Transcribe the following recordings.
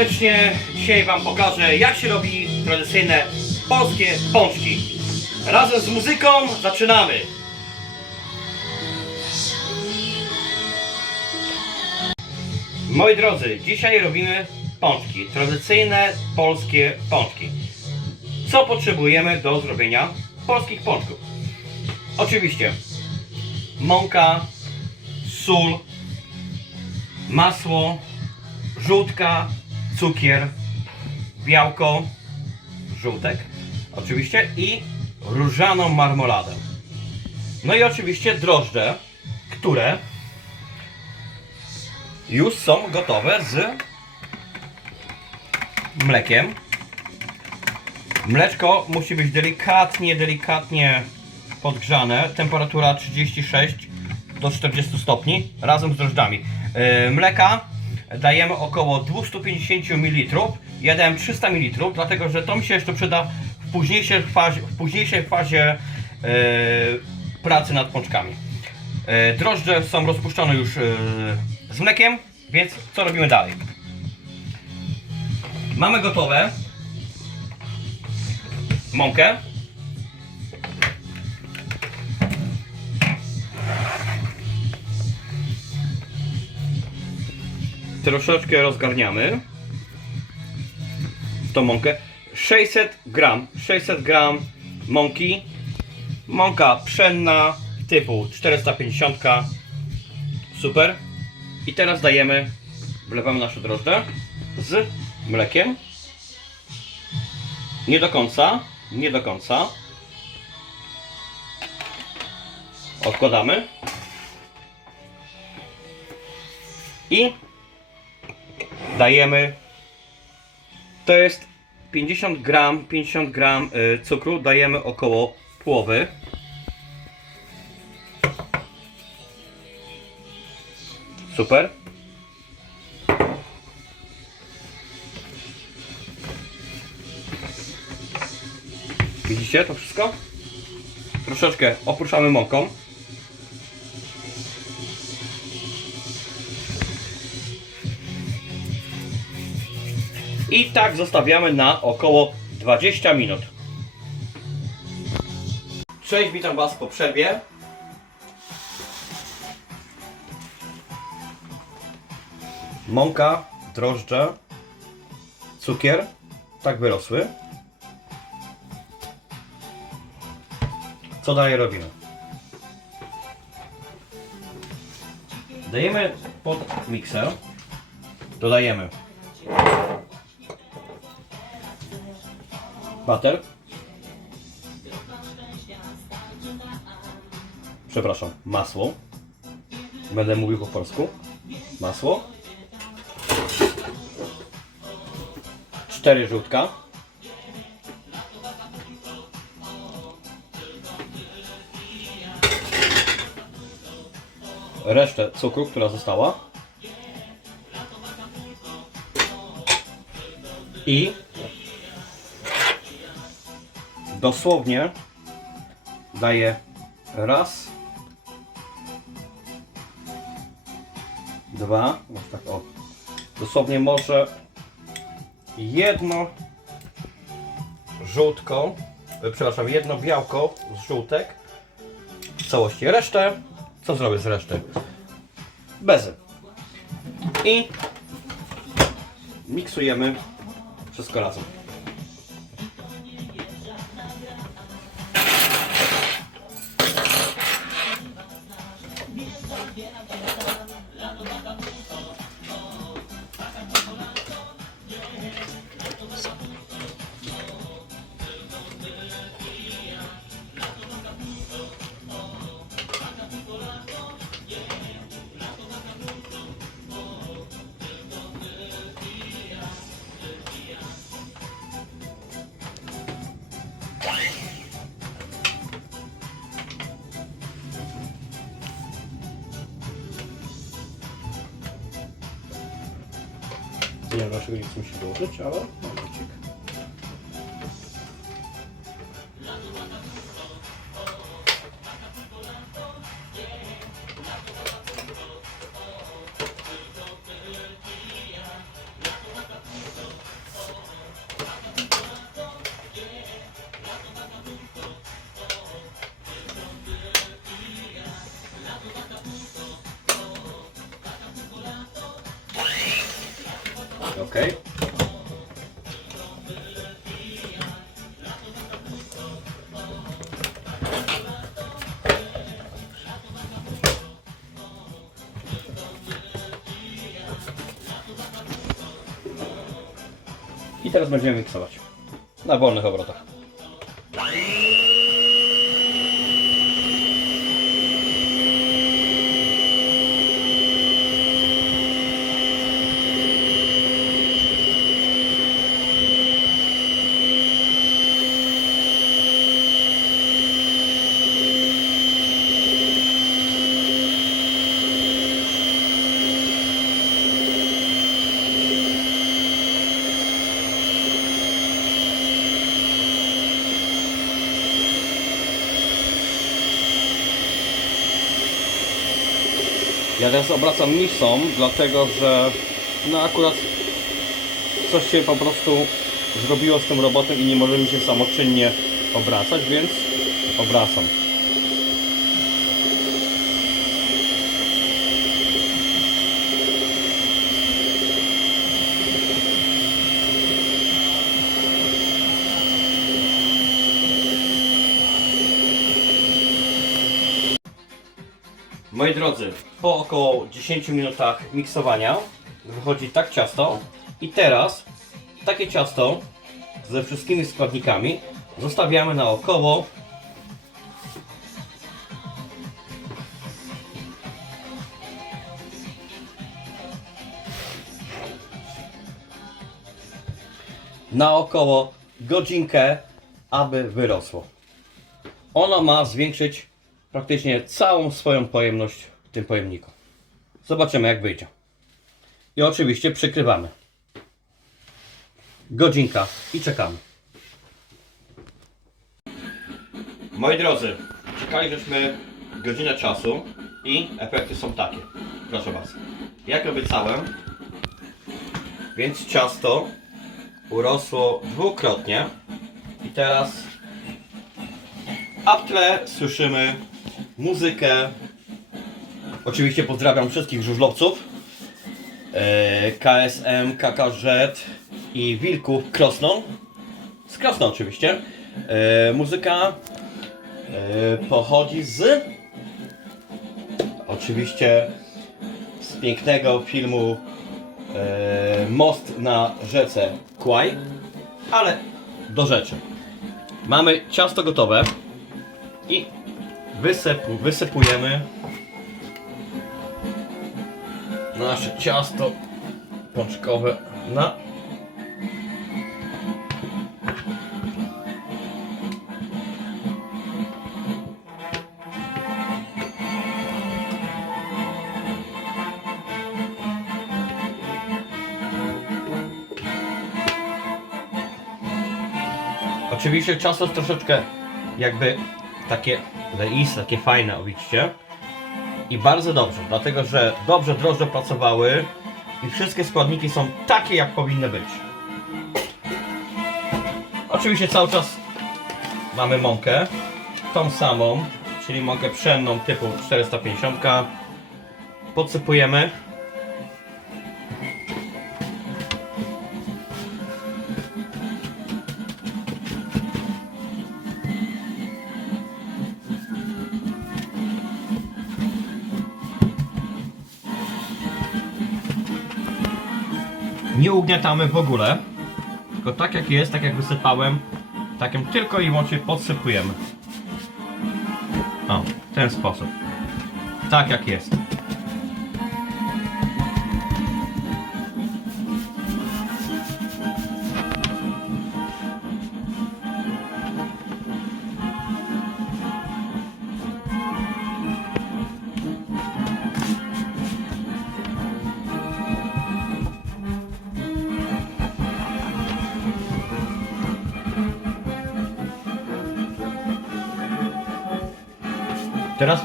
serdecznie. Dzisiaj Wam pokażę, jak się robi tradycyjne polskie pączki. Razem z muzyką zaczynamy. Moi drodzy, dzisiaj robimy pączki. Tradycyjne polskie pączki. Co potrzebujemy do zrobienia polskich pączków? Oczywiście mąka, sól, masło, żółtka, cukier, białko, żółtek oczywiście i różaną marmoladę. No i oczywiście drożdże, które już są gotowe z mlekiem. Mleczko musi być delikatnie, delikatnie podgrzane. Temperatura 36 do 40 stopni razem z drożdżami. Yy, Mleka dajemy około 250 ml. Ja dałem 300 ml, dlatego że to mi się jeszcze przyda w późniejszej fazie, w późniejszej fazie yy, pracy nad pączkami. Yy, Drożdże są rozpuszczone już yy, z mlekiem, więc co robimy dalej? Mamy gotowe mąkę. Troszeczkę rozgarniamy tą mąkę. 600 gram, 600 gram mąki. Mąka pszenna typu 450. Super. I teraz dajemy, wlewamy nasze drożdże z mlekiem. Nie do końca, nie do końca. Odkładamy. I dajemy. To jest 50 gram 50 gram y, cukru dajemy około połowy. Super. Widzicie to wszystko? Troszeczkę oprószamy mąką I tak zostawiamy na około 20 minut. Cześć, witam Was po przerwie. Mąka, drożdże, cukier, tak wyrosły. Co dalej robimy? Dajemy pod mikser, dodajemy Bater. Przepraszam, masło. Będę mówił po polsku. Masło. Cztery żółtka. Resztę cukru, która została. I dosłownie daję raz, dwa, może tak o, dosłownie może jedno żółtko, e, przepraszam, jedno białko z żółtek w całości. Resztę, co zrobię z reszty? Bezy. I miksujemy wszystko razem. Dlaczego nie chce mi się dołożyć, ale Okej. I teraz będziemy miksować. Na wolnych obrotach. Teraz obracam misą, dlatego że no akurat coś się po prostu zrobiło z tym robotem i nie może mi się samoczynnie obracać, więc obracam. Moi drodzy, po około 10 minutach miksowania wychodzi tak ciasto i teraz takie ciasto ze wszystkimi składnikami zostawiamy na około na około godzinkę, aby wyrosło. Ono ma zwiększyć praktycznie całą swoją pojemność w tym pojemniku. Zobaczymy jak wyjdzie. I oczywiście przykrywamy. Godzinka i czekamy. Moi drodzy, czekali żeśmy godzinę czasu i efekty są takie. Proszę Was. Jak obiecałem, więc ciasto urosło dwukrotnie i teraz a w tle słyszymy muzykę. Oczywiście pozdrawiam wszystkich żużlowców. E, KSM, KKZ i Wilków Krosną. Z Krosna oczywiście. E, muzyka e, pochodzi z oczywiście z pięknego filmu Most na rzece Kłaj. Ale do rzeczy. Mamy ciasto gotowe i wysypu, wysypujemy. Nasze ciasto pączkowe na Oczywiście ciasto jest troszeczkę jakby takie leiste, takie fajne, widzicie? I bardzo dobrze, dlatego że dobrze drożdże pracowały i wszystkie składniki są takie, jak powinny być. Oczywiście cały czas mamy mąkę, tą samą, czyli mąkę pszenną typu 450. Podsypujemy. Nie ugniatamy w ogóle, tylko tak jak jest, tak jak wysypałem, takim tylko i wyłącznie podsypujemy. O, w ten sposób. Tak jak jest.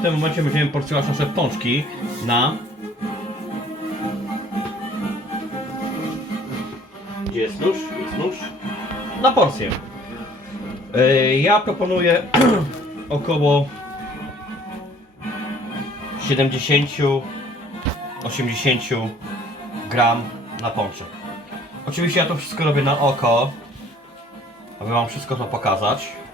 Tym momencie będziemy porcjować nasze pączki na... Gdzie jest nóż? Jest nóż. Na porcję. Yy, Ja proponuję około 70-80 gram na pączek. Oczywiście ja to wszystko robię na oko, aby wam wszystko to pokazać.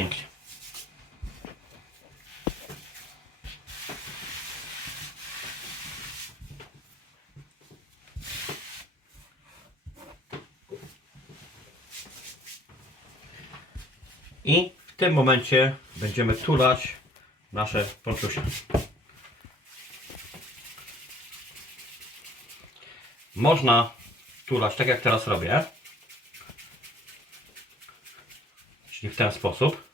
Pięknie. I w tym momencie będziemy tulać nasze pączusie. Można tulać tak jak teraz robię. Czyli w ten sposób.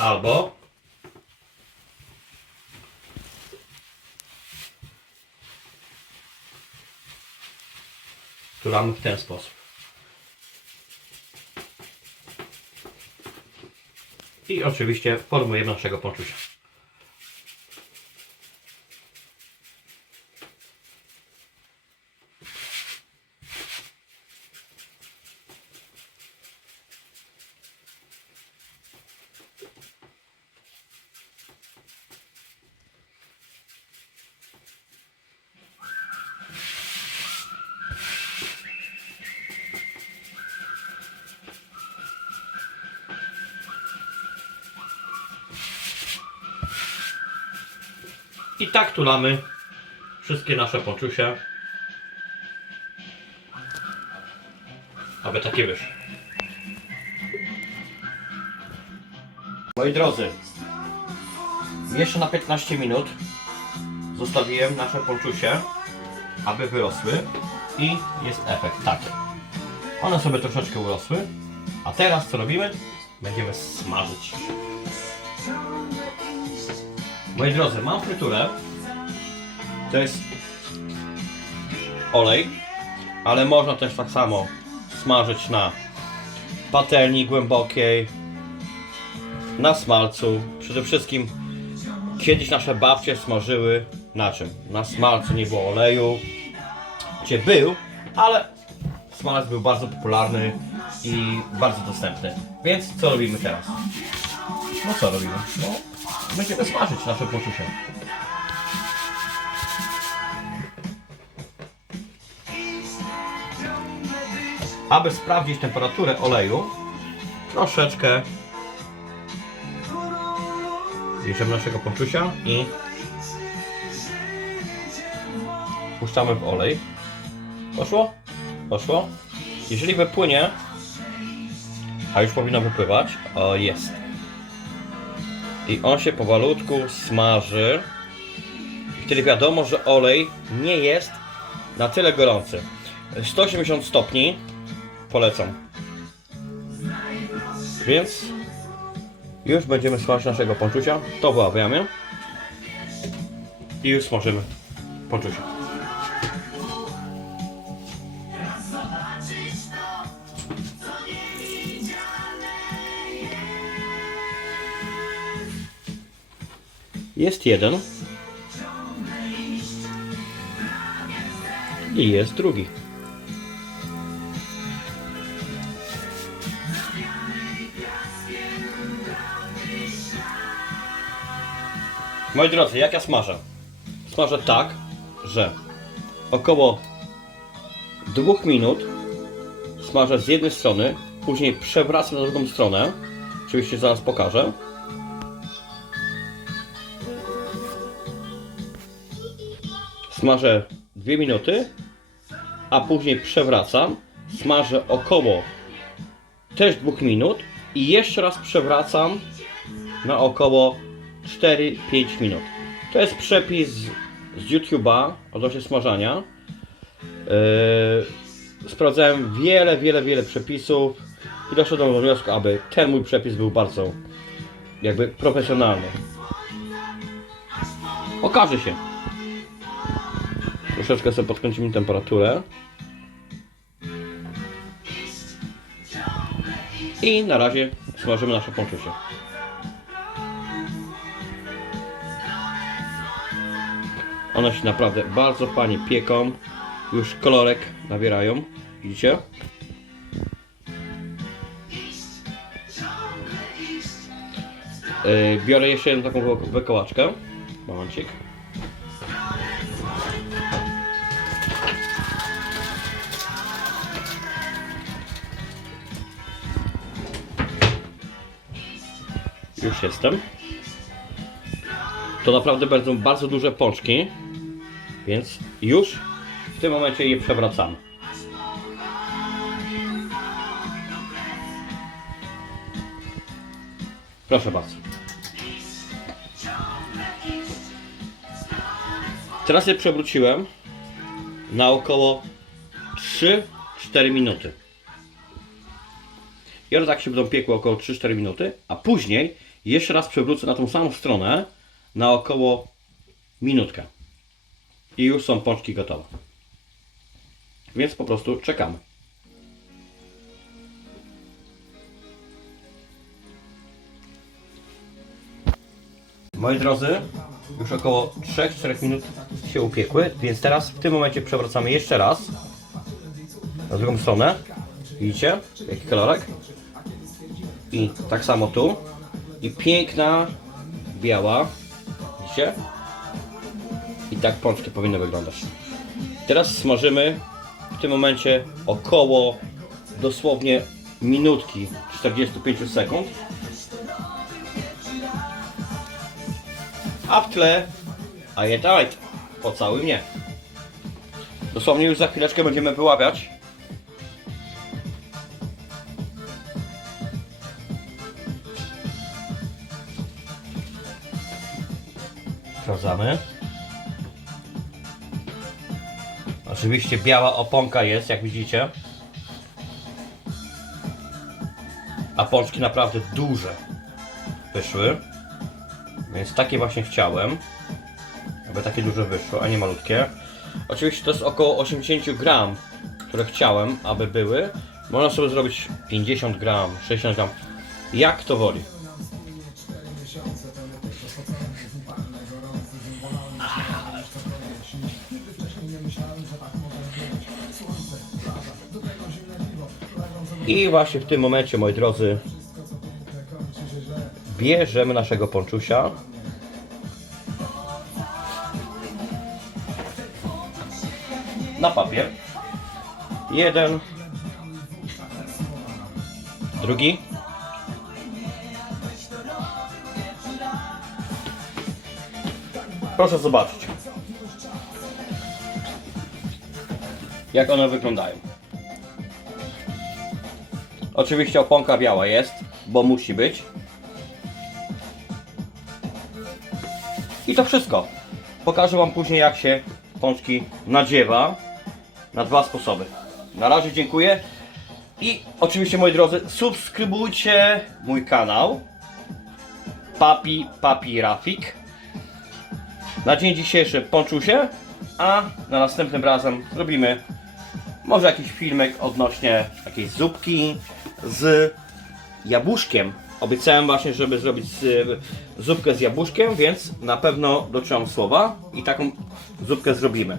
Albo tulamy w ten sposób. I oczywiście formujemy naszego pączusia. Tak tulamy wszystkie nasze pączusie. Aby takie wyszły. Moi drodzy, jeszcze na 15 minut zostawiłem nasze pączusie, aby wyrosły i jest efekt taki. One sobie troszeczkę urosły, a teraz co robimy? Będziemy smażyć. Moi drodzy, mam fryturę. To jest olej, ale można też tak samo smażyć na patelni głębokiej, na smalcu. Przede wszystkim kiedyś nasze babcie smażyły na czym? Na smalcu nie było oleju, gdzie był, ale smalec był bardzo popularny i bardzo dostępny. Więc co robimy teraz? No co robimy? No, będziemy smażyć nasze poczucie. Aby sprawdzić temperaturę oleju, troszeczkę bierzemy naszego poczucia i puszczamy w olej. Poszło? Poszło. Jeżeli wypłynie, a już powinno wypływać, o jest. I on się powolutku smaży. Wtedy wiadomo, że olej nie jest na tyle gorący. 180 stopni polecam. Więc już będziemy smażyć naszego pączusia. To wyławiamy. I już smażymy pączusia. Jest jeden. I jest drugi. Moi drodzy, jak ja smażę? Smażę tak, że około dwóch minut smażę z jednej strony, później przewracam na drugą stronę. Oczywiście zaraz pokażę. Smażę 2 minuty, a później przewracam. Smażę około też 2 minut i jeszcze raz przewracam na około 4-5 minut. To jest przepis z YouTube'a odnośnie smażania. Yy, sprawdzałem wiele, wiele, wiele przepisów i doszedłem do wniosku, aby ten mój przepis był bardzo jakby profesjonalny. Okaże się. Troszeczkę sobie podkręcimy temperaturę. I na razie smażymy nasze pączusie. One się naprawdę bardzo fajnie pieką. Już kolorek nabierają. Widzicie? Yy, biorę jeszcze jedną taką wy- wykołaczkę. Momencik. Już jestem. To naprawdę będą bardzo duże pączki, więc już w tym momencie je przewracamy. Proszę bardzo. Teraz je przewróciłem na około 3-4 minuty. I one tak się będą piekły około 3-4 minuty, a później jeszcze raz przewrócę na tą samą stronę na około minutkę. I już są pączki gotowe. Więc po prostu czekamy. Moi drodzy, już około 3-4 minut się upiekły, więc teraz w tym momencie przewracamy jeszcze raz na drugą stronę. Widzicie? Jaki kolorek? I tak samo tu. I piękna biała. Widzicie? I tak pączki powinny wyglądać. Teraz smażymy w tym momencie około dosłownie minutki 45 sekund. A w tle a je po cały mnie. Dosłownie już za chwileczkę będziemy wyławiać. Sprawdzamy. Oczywiście biała oponka jest, jak widzicie. A pączki naprawdę duże wyszły. Więc takie właśnie chciałem. Aby takie duże wyszło, a nie malutkie. Oczywiście to jest około 80 gram, które chciałem, aby były. Można sobie zrobić 50 gram, 60 gram. Jak to woli. I właśnie w tym momencie, moi drodzy, bierzemy naszego ponczusia. Na papier. Jeden. Drugi. Proszę zobaczyć. Jak one wyglądają. Oczywiście oponka biała jest, bo musi być. I to wszystko. Pokażę Wam później jak się pączki nadziewa na dwa sposoby. Na razie dziękuję. I oczywiście moi drodzy, subskrybujcie mój kanał Papi Papi Rafik. Na dzień dzisiejszy pączusie, a na następnym razem zrobimy może jakiś filmek odnośnie jakiejś zupki z jabłuszkiem. Obiecałem właśnie, żeby zrobić zupkę z jabłuszkiem, więc na pewno dotrzymam słowa i taką zupkę zrobimy.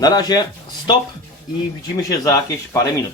Na razie stop i widzimy się za jakieś parę minut.